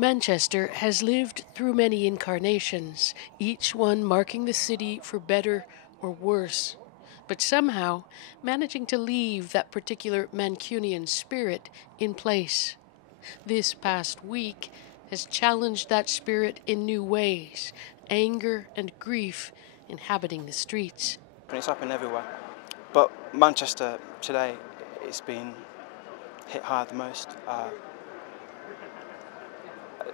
Manchester has lived through many incarnations, each one marking the city for better or worse, but somehow managing to leave that particular Mancunian spirit in place. This past week has challenged that spirit in new ways, anger and grief inhabiting the streets. It's happened everywhere, but Manchester today, it's been hit hard the most.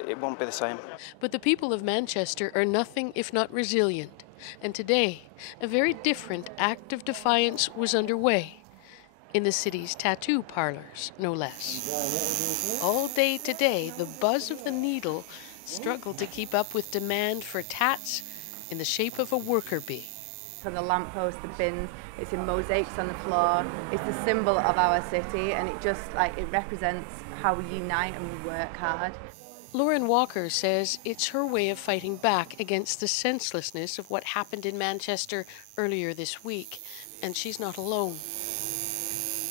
It won't be the same. But the people of Manchester are nothing if not resilient. And today, a very different act of defiance was underway in the city's tattoo parlours, no less. All day today, the buzz of the needle struggled to keep up with demand for tats in the shape of a worker bee. On the lamppost, the bins, it's in mosaics on the floor. It's the symbol of our city, and it represents how we unite and we work hard. Lauren Walker says it's her way of fighting back against the senselessness of what happened in Manchester earlier this week, and she's not alone.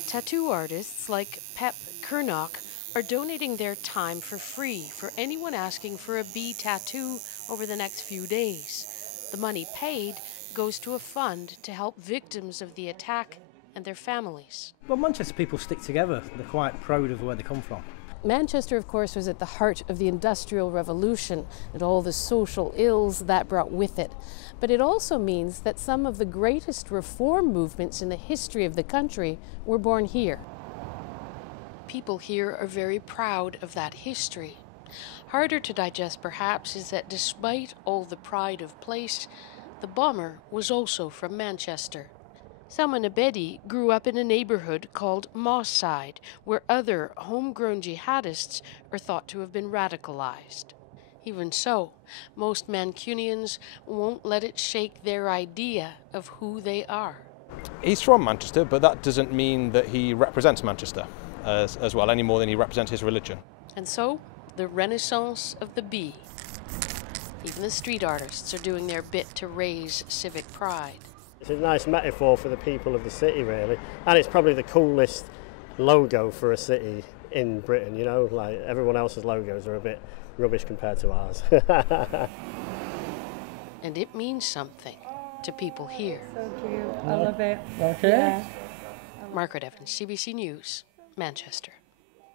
Tattoo artists like Pep Kernock are donating their time for free for anyone asking for a bee tattoo over the next few days. The money paid goes to a fund to help victims of the attack and their families. Well, Manchester people stick together. They're quite proud of where they come from. Manchester, of course, was at the heart of the Industrial Revolution and all the social ills that brought with it. But it also means that some of the greatest reform movements in the history of the country were born here. People here are very proud of that history. Harder to digest, perhaps, is that despite all the pride of place, the bomber was also from Manchester. Salma Nabedi grew up in a neighborhood called Moss Side, where other homegrown jihadists are thought to have been radicalized. Even so, most Mancunians won't let it shake their idea of who they are. He's from Manchester, but that doesn't mean that he represents Manchester as well, any more than he represents his religion. And so, the renaissance of the bee. Even the street artists are doing their bit to raise civic pride. It's a nice metaphor for the people of the city, really, and it's probably the coolest logo for a city in Britain, you know, like everyone else's logos are a bit rubbish compared to ours. And it means something to people here. So cute. I love it. Okay. Yeah. Margaret Evans, CBC News, Manchester.